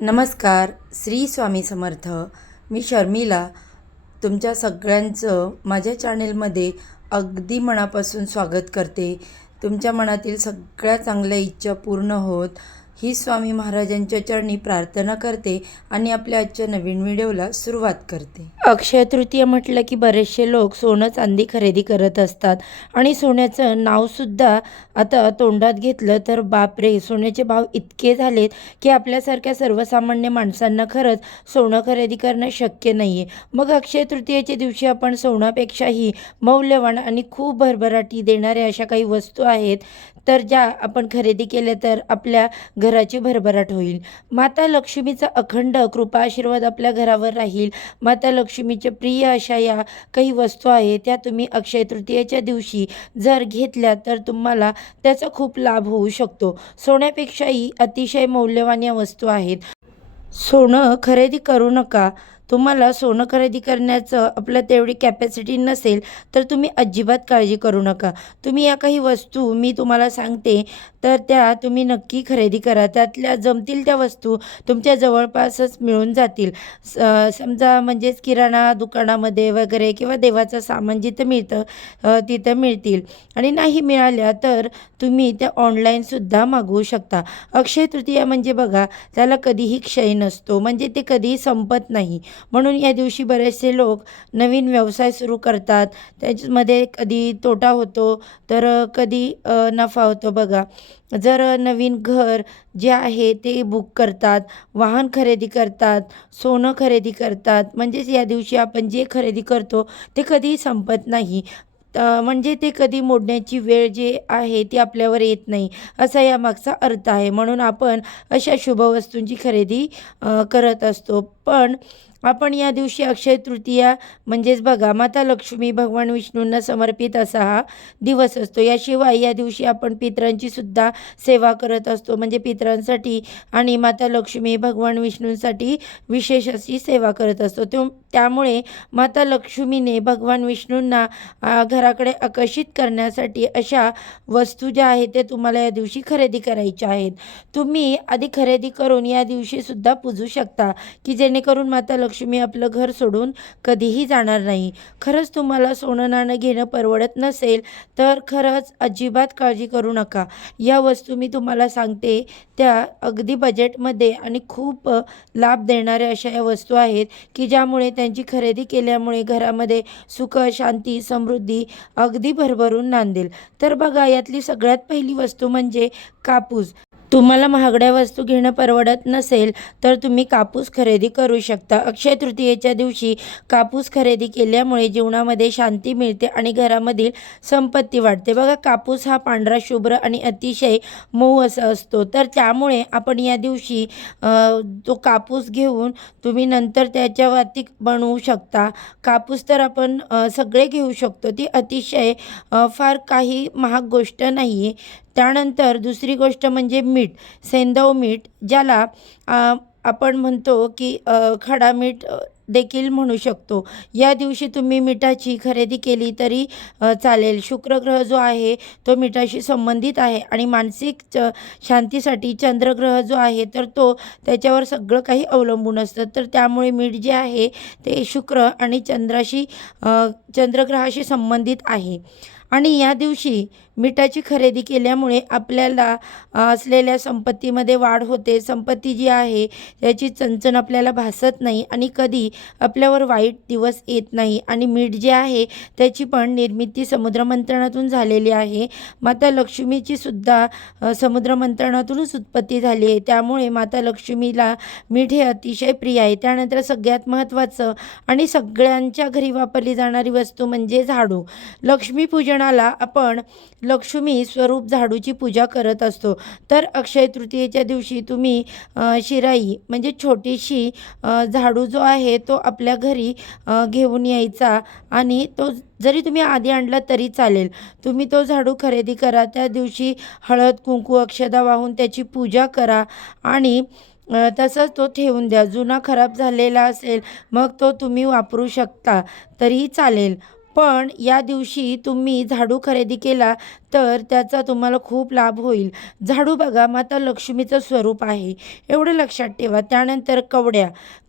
नमस्कार. श्री स्वामी समर्थ. मी शर्मिला तुमच्या सगळ्यांचं माझ्या चॅनेलमध्ये अगदी मनापासून स्वागत करते. तुमच्या मनातील सगळ्या चांगल्या इच्छा पूर्ण होत ही स्वामी महाराजांच्या चरणी प्रार्थना करते आणि आपल्या आजच्या नवीन व्हिडिओला सुरुवात करते. अक्षय तृतीया म्हटलं की बरेचसे लोक सोनं चांदी खरेदी करत असतात आणि सोन्याचं नावसुद्धा आता तोंडात घेतलं तर बापरे, सोन्याचे भाव इतके झालेत की आपल्यासारख्या सर्वसामान्य माणसांना खरंच सोनं खरेदी करणं शक्य नाही आहे. मग अक्षय तृतीयेच्या दिवशी आपण सोन्यापेक्षाही मौल्यवान आणि खूप भरभराटी देणाऱ्या अशा काही वस्तू आहेत तर ज्या आपण खरेदी केल्या तर आपल्या घराची भरभराट होईल. माता लक्ष्मीचा अखंड कृपा आशीर्वाद आपल्या घरावर राहील. माता लक्ष्मीच्या प्रिय अशा या काही वस्तू आहेत त्या तुम्ही अक्षय तृतीयेच्या दिवशी जर घेतल्या तर तुम्हाला त्याचा खूप लाभ होऊ शकतो. सोन्यापेक्षाही अतिशय मौल्यवान या वस्तू आहेत. सोनं खरेदी करू नका. तुम्हाला सोनं खरेदी करण्याचं आपलं तेवढी कॅपॅसिटी नसेल तर तुम्ही अजिबात काळजी करू नका. तुम्ही या काही वस्तू मी तुम्हाला सांगते तर त्या तुम्ही नक्की खरेदी करा. त्यातल्या जमतील त्या वस्तू तुमच्या जवळपासच मिळून जातील. समजा म्हणजेच किराणा दुकानामध्ये वगैरे किंवा देवाचं सामान जिथं मिळतं तिथं मिळतील आणि नाही मिळाल्या तर तुम्ही त्या ऑनलाईनसुद्धा मागवू शकता. अक्षय तृतीया म्हणजे बघा त्याला कधीही क्षय नसतो, म्हणजे ते कधीही संपत नाही. म्हणून या दिवशी बरेचसे लोक नवीन व्यवसाय सुरू करतात. त्याच्यामध्ये कधी तोटा होतो तर कधी नफा होतो. बघा, जर नवीन घर जे आहे ते बुक करतात, वाहन खरेदी करतात, सोनं खरेदी करतात, म्हणजेच या दिवशी आपण जे खरेदी करतो ते कधीही संपत नाही. म्हणजे ते कधी मोडण्याची वेळ जे आहे ती आपल्यावर येत नाही असा यामागचा अर्थ आहे. म्हणून आपण अशा शुभवस्तूंची खरेदी करत असतो. पण आपण या दिवशी अक्षय तृतीया म्हणजेच बघा माता लक्ष्मी भगवान विष्णूंना समर्पित असा हा दिवस असतो. याशिवाय या दिवशी आपण पितरांची सुद्धा सेवा करत असतो, म्हणजे पितरांसाठी आणि माता लक्ष्मी भगवान विष्णूंसाठी विशेष अशी सेवा करत असतो. त्यामुळे माता लक्ष्मीने भगवान विष्णूंना घराकडे आकर्षित करण्यासाठी अशा वस्तू ज्या आहेत ते तुम्हाला या दिवशी खरेदी करायच्या आहेत. तुम्ही आधी खरेदी करून या दिवशी सुद्धा पूजू शकता की जेणेकरून माता लक्ष्मी आपलं घर सोडून कधीही जाणार नाही. खरंच तुम्हाला सोनं नाणं घेणं परवडत नसेल तर खरंच अजिबात काळजी करू नका. या वस्तू मी तुम्हाला सांगते त्या अगदी बजेटमध्ये आणि खूप लाभ देणाऱ्या अशा या वस्तू आहेत की ज्यामुळे त्यांची खरेदी केल्यामुळे घरामध्ये सुख शांती समृद्धी अगदी भरभरून नांदेल. तर बघा, यातली सगळ्यात पहिली वस्तू म्हणजे कापूस. तुम्हाला महागड्या वस्तू घेणं परवडत नसेल तर तुम्ही कापूस खरेदी करू शकता. अक्षय तृतीयेच्या दिवशी कापूस खरेदी केल्यामुळे जीवनामध्ये शांती मिळते आणि घरामधील संपत्ती वाढते. बघा, कापूस हा पांढरा शुभ्र आणि अतिशय मऊ असा असतो. तर त्यामुळे आपण या दिवशी तो कापूस घेऊन तुम्ही नंतर त्याच्या वाती बनवू शकता. कापूस तर आपण सगळे घेऊ शकतो. ती अतिशय फार काही महाग गोष्ट नाही आहे. त्यानंतर दुसरी गोष्ट म्हणजे मीठ, सेंधव मीठ, ज्याला आपण म्हणतो की खडा मीठ देखील म्हणू शकतो. या दिवशी तुम्ही मिठाची खरेदी केली तरी चालेल. शुक्र ग्रह जो आहे तो मिठाशी संबंधित आहे आणि मानसिक शांतीसाठी चंद्रग्रह जो आहे तर तो त्याच्यावर सगळं काही अवलंबून असतं. तर त्यामुळे मीठ जे आहे ते शुक्र आणि चंद्रग्रहाशी संबंधित आहे. आणि या दिवशी मिठाची खरेदी केल्यामुळे आपल्याला असलेल्या संपत्तीमध्ये वाढ होते. संपत्ती जी आहे त्याची चणचण आपल्याला भासत नाही आणि कधी आपल्यावर वाईट दिवस येत नाही. आणि मीठ जे आहे त्याची पण निर्मिती समुद्रमंथनातून झालेली आहे. माता लक्ष्मीची सुद्धा समुद्रमंथनातूनच उत्पत्ती झाली आहे. त्यामुळे माता लक्ष्मीला मीठ हे अतिशय प्रिय आहे. त्यानंतर सगळ्यात महत्त्वाचं आणि सगळ्यांच्या घरी वापरली जाणारी वस्तू म्हणजे झाडू. लक्ष्मीपूजनाला आपण लक्ष्मी स्वरूप झाडूची पूजा करत असतो. तर अक्षय तृतीयेच्या दिवशी तुम्ही शिराई म्हणजे छोटीशी झाडू जो आहे तो आपल्या घरी घेऊन यायचा आणि तो जरी तुम्ही आधी आणला तरी चालेल. तुम्ही तो झाडू खरेदी करा. त्या दिवशी हळद कुंकू अक्षदा वाहून त्याची पूजा करा आणि तसंच तो ठेवून द्या. जुना खराब झालेला असेल मग तो तुम्ही वापरू शकता तरीही चालेल. पण या दिवशी तुम्ही झाडू खरेदी केला तर त्याचा तुम्हाला खूप लाभ होईल. झाडू बघा माता लक्ष्मीचं स्वरूप आहे, एवढं लक्षात ठेवा. त्यानंतर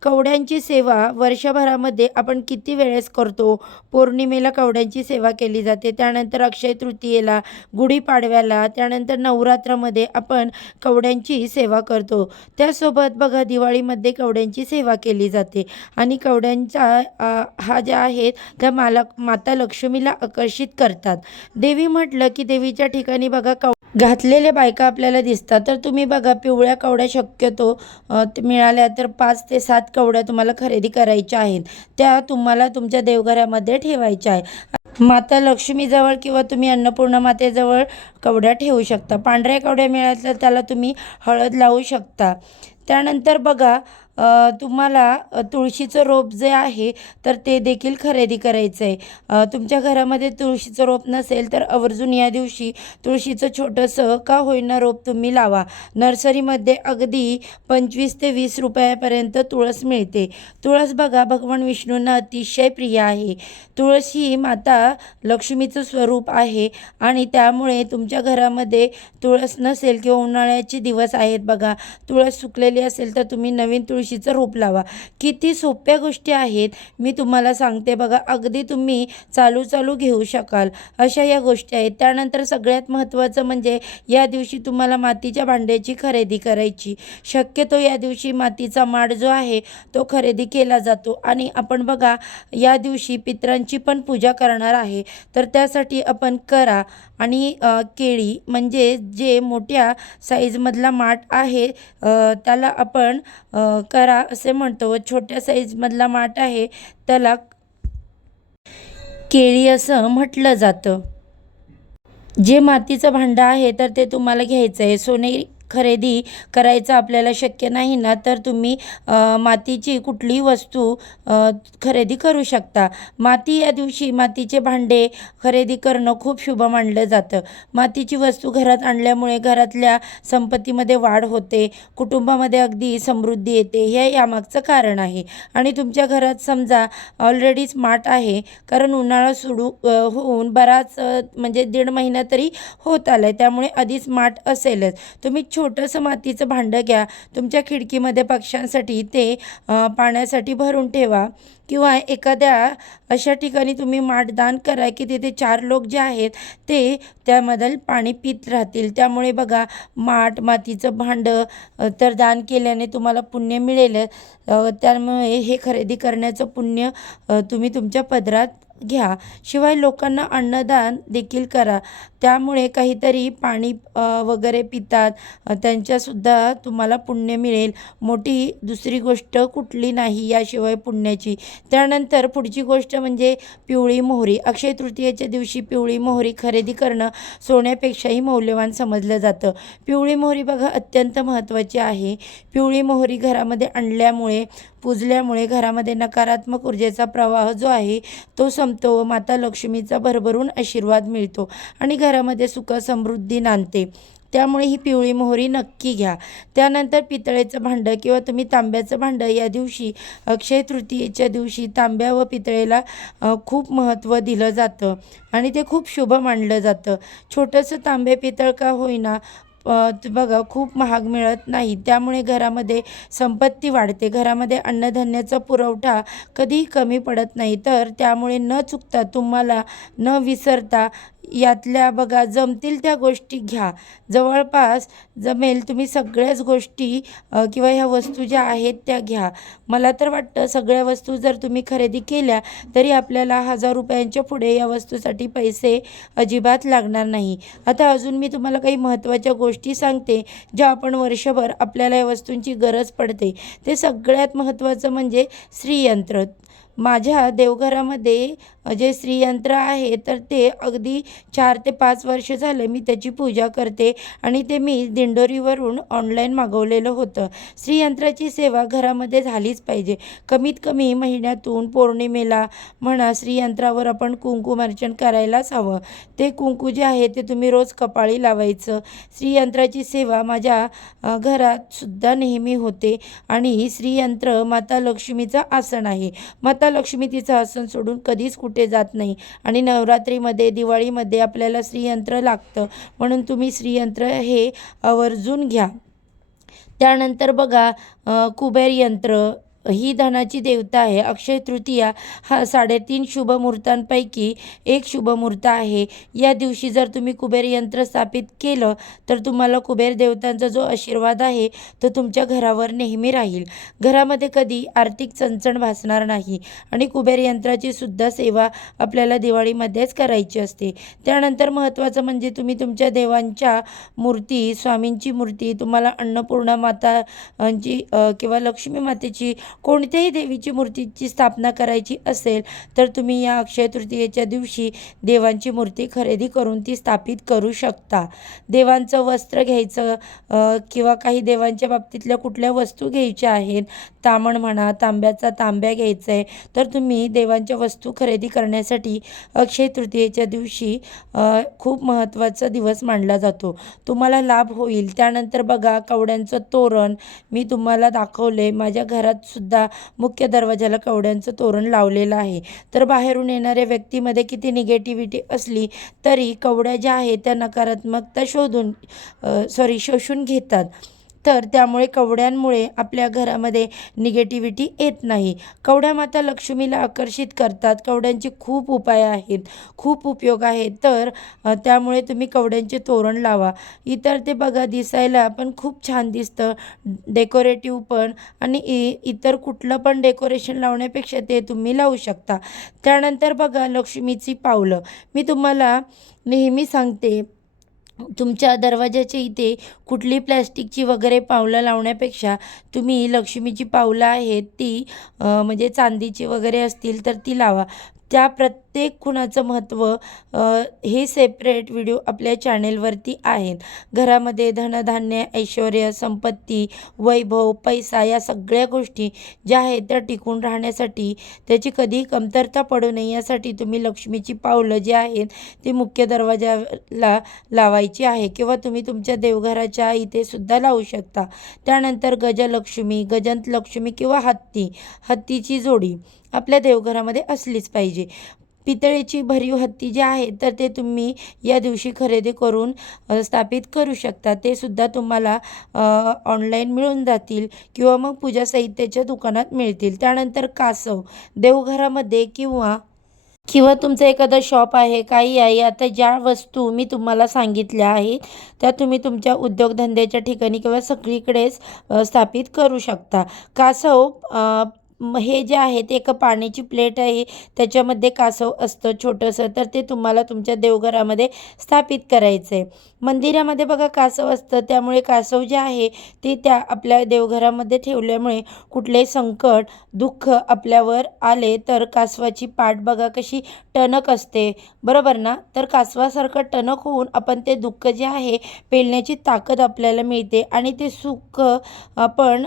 कवड्यांची सेवा वर्षभरामध्ये आपण किती वेळेस करतो. पौर्णिमेला कवड्यांची सेवा केली जाते, त्यानंतर अक्षय तृतीयेला, गुढीपाडव्याला, त्यानंतर नवरात्रामध्ये आपण कवड्यांची सेवा करतो. त्यासोबत बघा दिवाळीमध्ये कवड्यांची सेवा केली जाते आणि कवड्यांचा हा ज्या आहेत त्या माता लक्ष्मीला आकर्षित करतात. देवी म्हटलं की देवीच्या ठिकाणी बघा घातलेल्या बायका आपल्याला दिसतात. तर तुम्ही बघा पिवळ्या कवड्या शक्यतो मिळाल्या तर 5 ते 7 कवड्या तुम्हाला खरेदी करायच्या आहेत. त्या तुम्हाला तुमच्या देवघरामध्ये ठेवायच्या आहे. माता लक्ष्मीजवळ किंवा तुम्ही अन्नपूर्णा मातेजवळ कवड्या ठेवू शकता. पांढऱ्या कवड्या मिळाल्या तर त्याला तुम्ही हळद लावू शकता. त्यानंतर बघा तुम्हाला तुळशीचं रोप जे आहे तर ते देखील खरेदी करायचं आहे. तुमच्या घरामध्ये तुळशीचं रोप नसेल तर आवर्जून या दिवशी तुळशीचं छोटंसं का होईना रोप तुम्ही लावा. नर्सरीमध्ये अगदी 25 ते 20 रुपयापर्यंत तुळस मिळते. तुळस बघा भगवान विष्णूंना अतिशय प्रिय आहे. तुळस ही माता लक्ष्मीचं स्वरूप आहे आणि त्यामुळे तुमच्या घरामध्ये तुळस नसेल किंवा उन्हाळ्याचे दिवस आहेत बघा, तुळस सुकलेली असेल तर तुम्ही नवीन तुळशीचं रोप लावा. किती सोप्या गोष्टी आहेत मी तुम्हाला सांगते बघा, अगदी तुम्ही चालू घेऊ शकाल अशा या गोष्टी आहेत. त्यानंतर सगळ्यात महत्त्वाचं म्हणजे या दिवशी तुम्हाला मातीच्या भांड्याची खरेदी करायची. शक्यतो या दिवशी मातीचा माठ जो आहे तो खरेदी केला जातो आणि आपण बघा या दिवशी पितरांची पण पूजा करणार आहे. तर त्यासाठी आपण करा आणि केळी म्हणजे जे मोठ्या साईजमधला माठ आहे त्याला आपण करा असे म्हणतो. छोट्या साईजमधला माठ आहे त्याला केळी असं म्हटलं जातं. जे मातीचं भांडं आहे तर ते तुम्हाला घ्यायचं आहे. सोने खरेदी करायचं आपल्याला शक्य नाही ना तर तुम्ही मातीची कुठलीही वस्तू खरेदी करू शकता. माती या दिवशी मातीचे भांडे खरेदी करणं खूप शुभ मानलं जातं. मातीची वस्तू घरात आणल्यामुळे घरातल्या संपत्तीमध्ये वाढ होते, कुटुंबामध्ये अगदी समृद्धी येते, हे यामागचं कारण आहे. आणि तुमच्या घरात समजा ऑलरेडीच माठ आहे, कारण उन्हाळा सुरू होऊन बराच म्हणजे 1.5 महिना तरी होत आला आहे, त्यामुळे आधीच माठ असेलच. तुम्ही छोटंसं मातीचं भांडं घ्या, तुमच्या खिडकीमध्ये पक्ष्यांसाठी ते पाण्यासाठी भरून ठेवा किंवा एखाद्या अशा ठिकाणी तुम्ही माठ दान करा की तिथे 4 लोक जे आहेत ते त्यामधलं पाणी पित राहतील. त्यामुळे बघा मातीचं भांडं तर दान केल्याने तुम्हाला पुण्य मिळेल. त्यामुळे हे खरेदी करण्याचं पुण्य तुम्ही तुमच्या पदरात घ्या. शिवाय लोकांना अन्नदान देखील करा, त्यामुळे काहीतरी पाणी वगैरे पितात त्यांच्यासुद्धा तुम्हाला पुण्य मिळेल. मोठी दुसरी गोष्ट कुठली नाही याशिवाय पुण्याची. त्यानंतर पुढची गोष्ट म्हणजे पिवळी मोहरी. अक्षय तृतीयेच्या दिवशी पिवळी मोहरी खरेदी करणं सोन्यापेक्षाही मौल्यवान समजलं जातं. पिवळी मोहरी बघा अत्यंत महत्त्वाची आहे. पिवळी मोहरी घरामध्ये आणल्यामुळे पूजल्यामुळे घरामध्ये नकारात्मक ऊर्जेचा प्रवाह जो आहे तो संपतो व माता लक्ष्मीचा भरभरून आशीर्वाद मिळतो आणि घरामध्ये सुख समृद्धी नांदते. त्यामुळे ही पिवळी मोहरी नक्की घ्या. त्यानंतर पितळेचं भांडं किंवा तुम्ही तांब्याचं भांडं या दिवशी अक्षय तृतीयेच्या दिवशी तांब्या व पितळेला खूप महत्त्व दिलं जातं आणि ते खूप शुभ मानलं जातं. छोटंसं तांबे पितळ का होईना बघा खूप महाग मिळत नाही, त्यामुळे घरामध्ये संपत्ती वाढते. घरामध्ये अन्नधान्याचा पुरवठा कधीही कमी पडत नाही. तर त्यामुळे न चुकता तुम्हाला न विसरता यातल्या बघा जमतील त्या गोष्टी घ्या. जवळपास जमेल तुम्ही सगळ्याच गोष्टी किंवा ह्या वस्तू ज्या आहेत त्या घ्या. मला तर वाटतं सगळ्या वस्तू जर तुम्ही खरेदी केल्या तरी आपल्याला 1000 रुपयांच्या पुढे या वस्तूसाठी पैसे अजिबात लागणार नाही. आता अजून मी तुम्हाला काही महत्त्वाच्या गोष्टी सांगते ज्या आपण वर्षभर आपल्याला या वस्तूंची गरज पडते. ते सगळ्यात महत्त्वाचं म्हणजे श्रीयंत्र. माझ्या देवघरामध्ये जे श्रीयंत्र आहे तर ते अगदी 4 ते 5 वर्ष झालं मी त्याची पूजा करते आणि ते मी दिंडोरीवरून ऑनलाईन मागवलेलं होतं. श्रीयंत्राची सेवा घरामध्ये झालीच पाहिजे. कमीत कमी महिन्यातून पौर्णिमेला म्हणा श्रीयंत्रावर आपण कुंकुमार्चन करायलाच हवं. ते कुंकू जे आहे ते तुम्ही रोज कपाळी लावायचं. श्रीयंत्राची सेवा माझ्या घरात सुद्धा नेहमी होते आणि श्रीयंत्र माता लक्ष्मीचं आसन आहे. माता लक्ष्मी तिचं आसन सोडून कधीच कुठे जात नाही आणि नवरात्रीमध्ये दिवाळीमध्ये आपल्याला श्रीयंत्र लागतं, म्हणून तुम्ही श्रीयंत्र हे आवर्जून घ्या. त्यानंतर बघा कुबेर यंत्र ही धनाची देवता आहे. अक्षय तृतीया हा 3.5 शुभ मुहूर्तांपैकी एक शुभ मुहूर्त आहे. या दिवशी जर तुम्ही कुबेर यंत्र स्थापित केलं तर तुम्हाला कुबेर देवतांचा जो आशीर्वाद आहे तो तुमच्या घरावर नेहमी राहील. घरामध्ये कधी आर्थिक चणचण भासणार नाही आणि कुबेर यंत्राची सुद्धा सेवा आपल्याला दिवाळीमध्येच करायची असते. त्यानंतर महत्त्वाचं म्हणजे तुम्ही तुमच्या देवांच्या मूर्ती, स्वामींची मूर्ती, तुम्हाला अन्नपूर्णा मातांची किंवा लक्ष्मी मातेची कोणत्याही देवीची मूर्तीची स्थापना करायची असेल तर तुम्ही या अक्षय तृतीयेच्या दिवशी देवांची मूर्ती खरेदी करून ती स्थापित करू शकता. देवांचं वस्त्र घ्यायचं किंवा काही देवांच्या बाबतीतल्या कुठल्या वस्तू घ्यायच्या आहेत, तामण म्हणा, तांब्याचा तांब्या घ्यायचा आहे, तर तुम्ही देवांच्या वस्तू खरेदी करण्यासाठी अक्षय तृतीयेच्या दिवशी खूप महत्त्वाचा दिवस मानला जातो. तुम्हाला लाभ होईल. त्यानंतर बघा कवड्यांचं तोरण मी तुम्हाला दाखवले. माझ्या घरात सुद्धा मुख्य दरवाजाला कवड्यांचं तोरण लावलेलं आहे. तर बाहेरून येणाऱ्या व्यक्तीमध्ये किती निगेटिव्हिटी असली तरी कवड्या ज्या आहेत त्या नकारात्मकता शोषून घेतात. तर त्यामुळे कवड्यांमुळे आपल्या घरामध्ये निगेटिव्हिटी येत नाही. कवड्या माता लक्ष्मीला आकर्षित करतात. कवड्यांचे खूप उपाय आहेत, खूप उपयोग आहेत. तर त्यामुळे तुम्ही कवड्यांचे तोरण लावा. इतर ते बघा दिसायला पण खूप छान दिसतं, डेकोरेटिव्ह पण, आणि इतर कुठलं पण डेकोरेशन लावण्यापेक्षा ते तुम्ही लावू शकता. त्यानंतर बघा लक्ष्मीची पावलं. मी तुम्हाला नेहमी सांगते, तुमच्या दरवाजाच्या इथे कुठली प्लॅस्टिकची वगैरे पावलं लावण्यापेक्षा तुम्ही लक्ष्मीची पावलं आहेत ती म्हणजे चांदीची वगैरे असतील तर ती लावा. त्या प्रत्येक खुणाचं महत्त्व हे सेपरेट व्हिडिओ आपल्या चॅनेलवरती आहेत. घरामध्ये धनधान्य, ऐश्वर्य, संपत्ती, वैभव, पैसा या सगळ्या गोष्टी ज्या आहेत त्या टिकून राहण्यासाठी, त्याची कधीही कमतरता पडू नये यासाठी तुम्ही लक्ष्मीची पावलं जी आहेत ती मुख्य दरवाजाला लावायची आहे किंवा तुम्ही तुमच्या देवघराच्या इथे सुद्धा लावू शकता. त्यानंतर गजलक्ष्मी, गजंतलक्ष्मी किंवा हत्तीची जोडी आपल्या देवघरामध्ये असलीच पाहिजे. पितळेची भरीव हत्ती जे आहे तर ते तुम्ही या दिवशी खरेदी करून स्थापित करू शकता. ते सुद्धा तुम्हाला ऑनलाईन मिळून जातील किंवा मग पूजा साहित्याच्या दुकानात मिळतील. त्यानंतर कासव देवघरामध्ये किंवा तुमचं एखादं शॉप आहे, काही आहे, आता ज्या वस्तू मी तुम्हाला सांगितल्या आहेत त्या तुम्ही तुमच्या उद्योगधंद्याच्या ठिकाणी किंवा सगळीकडेच स्थापित करू शकता. कासव हे जे आहे ते एका पाण्याची प्लेट आहे, त्याच्यामध्ये कासव असतं छोटंसं, तर ते तुम्हाला तुमच्या देवघरामध्ये स्थापित करायचं आहे. मंदिरामध्ये बघा कासव असतं, त्यामुळे कासव जे आहे ते त्या आपल्या देवघरामध्ये ठेवल्यामुळे कुठले संकट, दुःख आपल्यावर आले तर कासवाची पाठ बघा कशी टणक असते, बरोबर ना? तर कासवासारखं टणक होऊन आपण ते दुःख जे आहे पेलण्याची ताकद आपल्याला मिळते आणि ते सुख आपण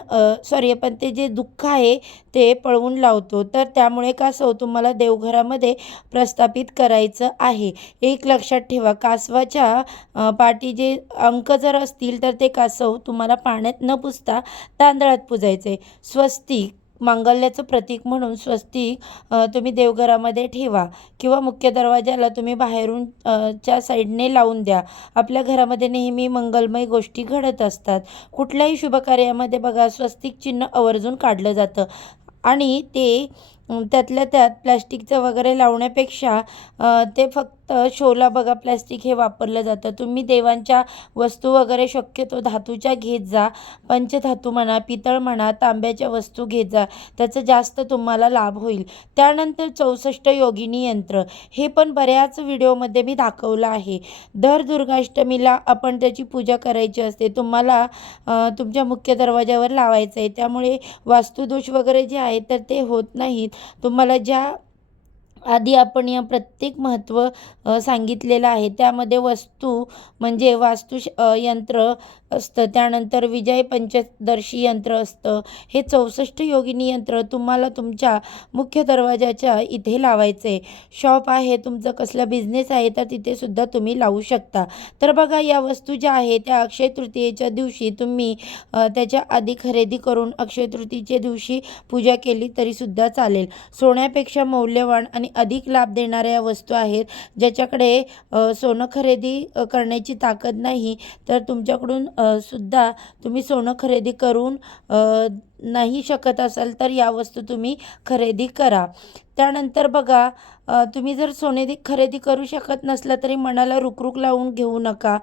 ते जे दुःख आहे ते पळवून लावतो. तर त्यामुळे कासव तुम्हाला देवघरामध्ये प्रस्थापित करायचं आहे. एक लक्षात ठेवा, कासवाच्या पाठीचे अंक जर असतील तर ते कासव तुम्हाला पाण्यात न पुसता तांदळात पुजायचे. स्वस्तिक मांगल्याचं प्रतीक म्हणून स्वस्तिक तुम्ही देवघरामध्ये ठेवा किंवा मुख्य दरवाजाला तुम्ही बाहेरून च्या साईडने लावून द्या. आपल्या घरामध्ये नेहमी मंगलमय गोष्टी घडत असतात. कुठल्याही शुभकार्यामध्ये बघा स्वस्तिक चिन्ह आवर्जून काढलं जातं आणि ते त्यातल्या त्यात प्लॅस्टिकचं वगैरे लावण्यापेक्षा ते फक्त शोला बघा प्लॅस्टिक हे वापरलं जातं. तुम्ही देवांच्या वस्तू वगैरे शक्यतो धातूच्या घेत जा. पंचधातू म्हणा, पितळ म्हणा, तांब्याच्या वस्तू घेत जा, त्याचा जास्त तुम्हाला लाभ होईल. त्यानंतर 64 योगिनी यंत्र, हे पण बऱ्याच व्हिडिओमध्ये मी दाखवलं आहे. दर दुर्गाष्टमीला आपण त्याची पूजा करायची असते. तुम्हाला तुमच्या मुख्य दरवाजावर लावायचं आहे, त्यामुळे वास्तुदोष वगैरे जे आहेत तर ते होत नाहीत. तुम्हाला ज्या आधी आपण या प्रत्येक महत्त्व सांगितलेलं आहे त्यामध्ये वस्तू म्हणजे यंत्र असतं, त्यानंतर विजय पंचदर्शी यंत्र असतं. हे 64 योगिनी यंत्र तुम्हाला तुमच्या मुख्य दरवाजाच्या इथे लावायचं आहे. शॉप आहे तुमचं, कसला बिझनेस आहे तर तिथे सुद्धा तुम्ही लावू शकता. तर बघा या वस्तू ज्या आहेत त्या अक्षय तृतीयेच्या दिवशी तुम्ही त्याच्या आधी खरेदी करून अक्षय तृतीयेच्या दिवशी पूजा केली तरीसुद्धा चालेल. सोन्यापेक्षा मौल्यवान आणि अधिक लाभ देणाऱ्या या वस्तू आहेत. ज्याच्याकडे सोनं खरेदी करण्याची ताकद नाही, तर तुमच्याकडून सुद्धा तुम्ही सोनं खरेदी करून नाही शकत असाल तर या वस्तू तुम्ही खरेदी करा. त्यानंतर बघा, तुम्ही जर खरेदी करू शकत नसला तरी मनाला रुकरुक लावून घेऊ नका,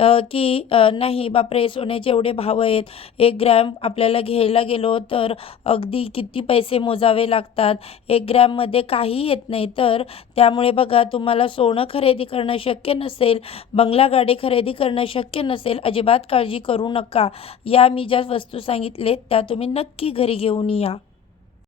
की नाही बापरे सोन्याचे एवढे भाव आहेत, 1 ग्रॅम आपल्याला घ्यायला गेलो तर अगदी किती पैसे मोजावे लागतात, 1 ग्रॅममध्ये काही येत नाही. तर त्यामुळे बघा, तुम्हाला सोनं खरेदी करणं शक्य नसेल, बंगला गाडी खरेदी करणं शक्य नसेल, अजिबात काळजी करू नका. या मी ज्या वस्तू सांगितलेत त्या तुम्ही नक्की घरी घेऊन या.